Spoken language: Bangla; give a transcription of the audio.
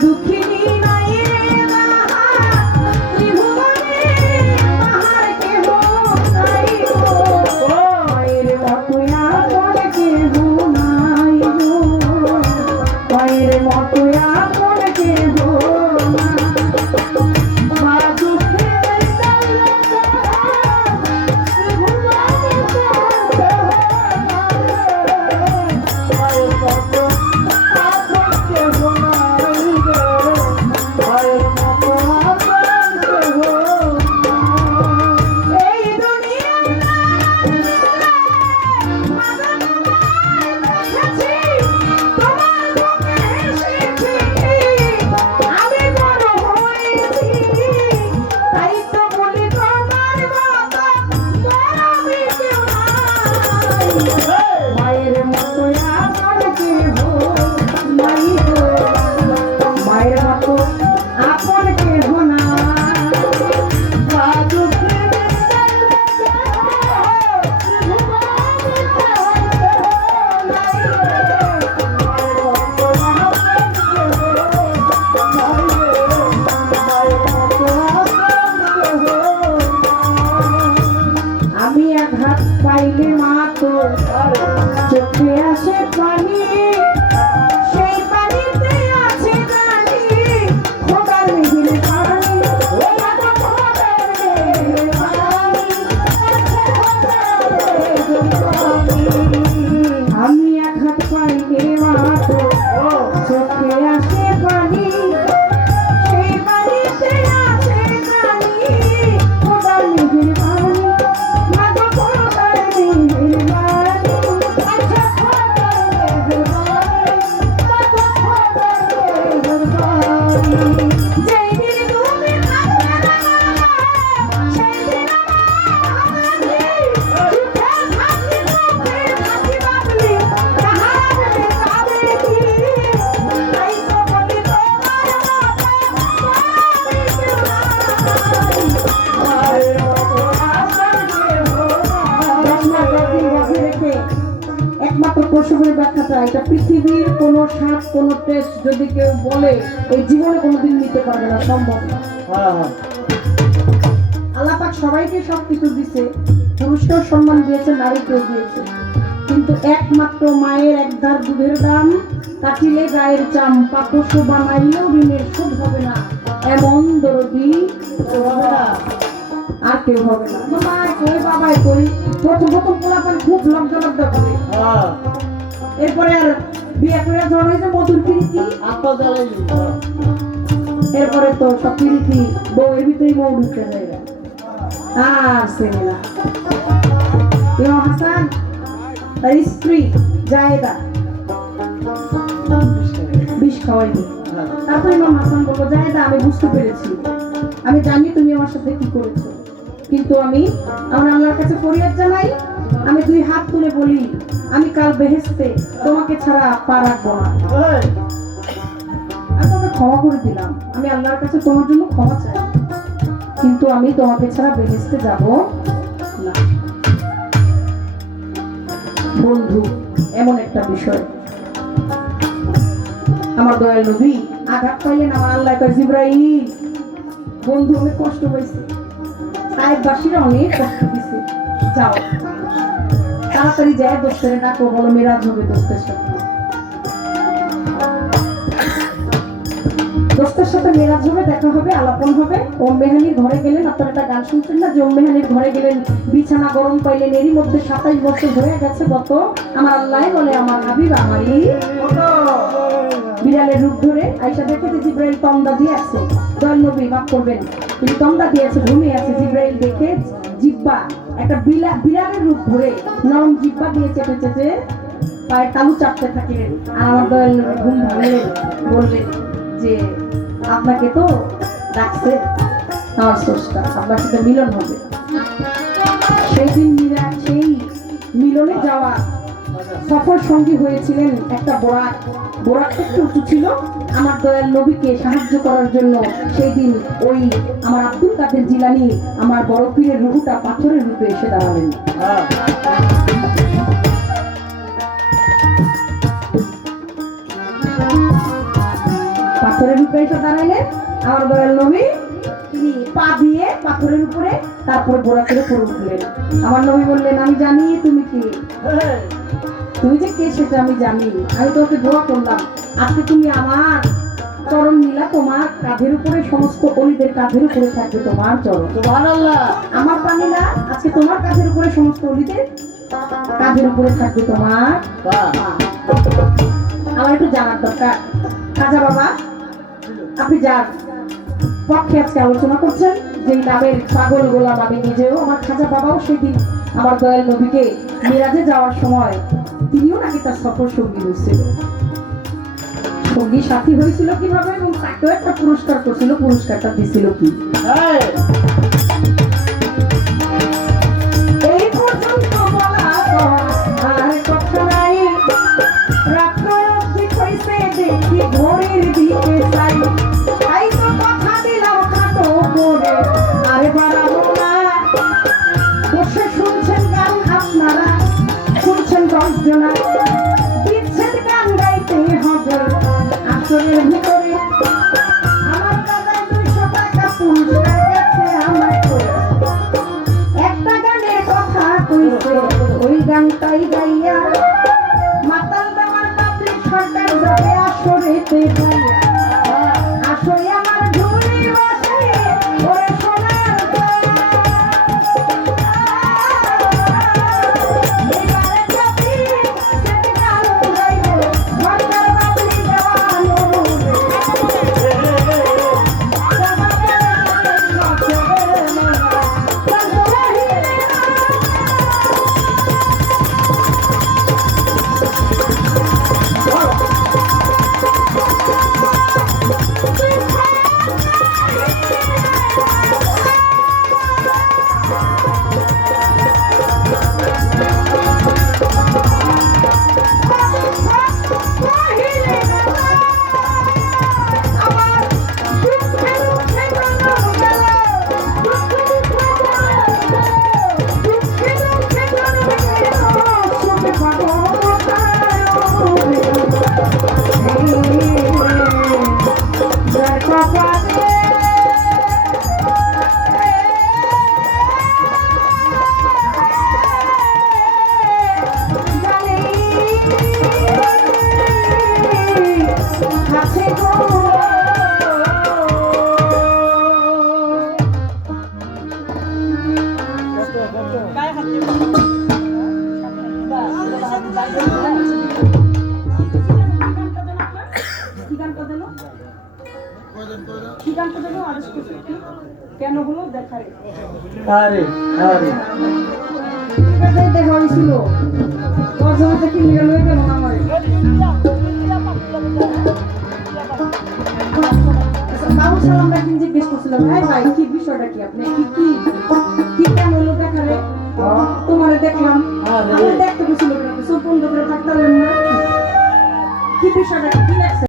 দুঃখিনী পাইলে মা তো চোখে আসে পানি। একমাত্র প্রসবের ব্যাখ্যাটা এটা পৃথিবীর কোনো সাপ কোনো টেস্ট যদি কেউ বলে এই জীবনে কোনোদিন নিতে পারবে না সম্ভব না। আল্লাহ পাক সবাইকে সব কিছু দিছে পুরুষকেও সম্মান দিয়েছে নারীকেও দিয়েছে। কিন্তু একমাত্র মায়ের একধার দুধের দাম কাটিলে গায়ের চাম পাপস বানাইলেও ঋণের শোধ হবে না। এমন দরদি হবে না আর কেউ হবে না। মামায় কই বাবাই কই প্রথম প্রথম পোলাপান খুব লজ্জা লজ্জা করে এরপরে আর বিয়ে করে হয়েছে মধুর প্রীতি। এরপরে তো সব প্রীতি বউয়ের ভিতরেই বউ যায় আর ইমাম হাসান তার স্ত্রী জায়েদা। বিষ খাওয়াইনি। তারপর ইমাম হাসান বলল জায়েদা আমি বুঝতে পেরেছি। আমি জানি তুমি আমার সাথে কি করেছ। কিন্তু আমি আমার আল্লাহর কাছে ফরিয়াদ জানাই আমি দুই হাত তুলে বলি আমি কাল বেহেস্তে তোমাকে ছাড়া পা রাখব না। আমি তোমাকে ক্ষমা করে দিলাম। আমি আল্লাহর কাছে তোমার জন্য ক্ষমা চাই। কিন্তু আমি তোমাকে ছাড়া বেহেস্তে যাব না। বন্ধু এমন একটা বিষয়। আমার দয়াল নবী আঘাত পাইলেন আমার আল্লাহ জিব্রাইল। বন্ধু অনেক কষ্ট হয়েছে। সাহেববাসীরা অনেক যাও। তাড়াতাড়ি যায় দোস্তের বলো মেরাজ হবে দোস্তের সাথে। দোস্তের সাথে মেরাজ হবে দেখা হবে, আলাপন হবে। ওম মেহানির ঘরে গেলেন, আপনারা একটা গান শুনছেন না? যে ওম মেহানির ঘরে গেলেন, বিছানা গরম পাইলেন, এরই মধ্যে সাতাইশ বছর হয়ে গেছে গত। আমার আল্লাহ বলে, আমার হাবিব, আমারই। বিড়ালের রূপ ধরে আইসা দেখে যে জিব্রাইল তন্দা দিয়ে আছে। দয়াল নবী মাফ করবেন তিনি তন্দা দিয়ে আছে, ঘুমিয়ে আছে জিব্রাইল দেখে জিব্বা, একটা বিলা বিড়ালের রূপ ধরে নরম জিব্বা দিয়ে চেপে চেপে পায়ে তালু চাপতে থাকলেন আর আমার দয়াল নবী ঘুম ভাঙলেন বললেন যে, আপনাকে তো ডাকছে আমার স্রষ্টা, আপনার সাথে মিলন হবে। সেই দিন মীরা সেই মিলনে যাওয়া সফর সঙ্গী হয়েছিলেন একটা বোরাক। বোরাকটা একটু উঁচু ছিল। আমার দয়াল নবীকে সাহায্য করার জন্য সেই দিন ওই আমার আব্দুল কাদের জিলানি আমার বড় পীরের রুহুটা পাথরের রূপে এসে দাঁড়ালেন। পাথরের উঠে এসে দাঁড়াইলেন আমার দয়াল নবী। তিনি পা দিয়ে পাথরের উপরে তারপর গোড়া করে পড়ে উঠলেন। আমার নবী বললেন, আমি জানি তুমি কি। তুমি যে কে সেটা আমি জানি আমি তোকে দোয়া করলাম। আজকে তুমি আমার চরণ নিলা তোমার কাঁধের উপরে সমস্ত অলিদের কাঁধের উপরে থাকবে তোমার চরণ। আমার পানিলা আজকে তোমার কাঁধের উপরে সমস্ত অলিদের কাঁধের উপরে থাকবে তোমার আমার একটু জানার দরকার। খাজা বাবা আপনি যার পক্ষে আজকে আলোচনা করছেন যেই নামের পাগল গোলাম আমি নিজেও আমার খাজা বাবাও সেদিন আমার দয়াল নবীকে মিরাজে যাওয়ার সময় তিনিও নাকি তার সফর সঙ্গী হয়েছিল? সঙ্গী সাথী হয়েছিল কীভাবে? এবং তাকেও একটা পুরস্কার করছিল। পুরস্কারটা দিছিল কি? কইছে ওই গানটাই গাইয়া মাতাল দেওয়ার পাবলিক সরকার যাবে আসরেতে গাইয়া কি? কেন হলো? দেখারে আরে আরে। দেখা হয়েছিল। গেল আমারে। আচ্ছা, বাবু সালাম রাখিন জিজ্ঞেস করছিলাম? ভাই ভাই কি বিষয়টা কি আপনি কি কি? কি কেন হলো দেখারে তোমারে দেখলাম। আমি দেখতে গেছিল চোখ বন্ধ করে থাকতে না। কি বিষয়টা? কি লাগছে?